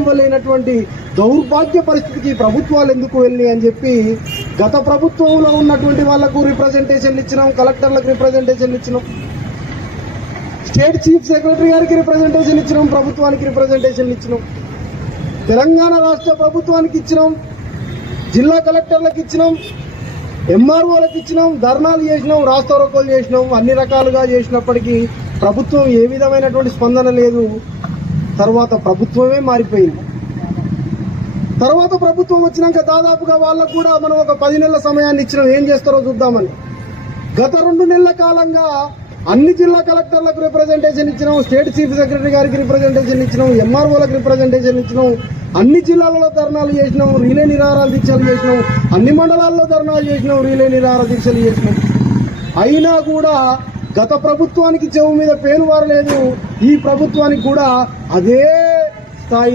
ఇవ్వలేనటువంటి దౌర్భాగ్య పరిస్థితికి ప్రభుత్వాలు ఎందుకు వెళ్ళి అని చెప్పి గత ప్రభుత్వంలో ఉన్నటువంటి వాళ్ళకు రిప్రజెంటేషన్లు ఇచ్చినాం కలెక్టర్లకు రిప్రజెంటేషన్లు ఇచ్చినాం. స్టేట్ చీఫ్ సెక్రటరీ గారికి రిప్రజెంటేషన్ ఇచ్చినాం ప్రభుత్వానికి రిప్రజెంటేషన్ ఇచ్చినాం. తెలంగాణ రాష్ట్ర ప్రభుత్వానికి ఇచ్చినాం జిల్లా కలెక్టర్లకు ఇచ్చినాం ఎంఆర్ఓలకు ఇచ్చినాం ధర్నాలు చేసినాం రాస్తారోకోలు చేసినాం అన్ని రకాలుగా చేసినప్పటికీ ప్రభుత్వం ఏ విధమైనటువంటి స్పందన లేదు. తర్వాత ప్రభుత్వమే మారిపోయింది. తర్వాత ప్రభుత్వం వచ్చినాక దాదాపుగా వాళ్ళకు కూడా మనం ఒక పది నెలల సమయాన్ని ఇచ్చినాం. ఏం చేస్తారో చూద్దామని. గత రెండు నెలల కాలంగా అన్ని జిల్లా కలెక్టర్లకు రిప్రజెంటేషన్ ఇచ్చినాం. స్టేట్ చీఫ్ సెక్రటరీ గారికి రిప్రజెంటేషన్ ఇచ్చినాం. ఎంఆర్ఓలకు రిప్రజెంటేషన్ ఇచ్చినాం. అన్ని జిల్లాలలో ధర్నాలు చేసినాం. రీలే నిరాహార దీక్షలు చేసినాం. అన్ని మండలాల్లో ధర్నాలు చేసినాం. రీలే నిరాహార దీక్షలు చేసినాం. అయినా కూడా గత ప్రభుత్వానికి చెవు మీద పేరు వారలేదు ఈ ప్రభుత్వానికి కూడా అదే స్థాయిలో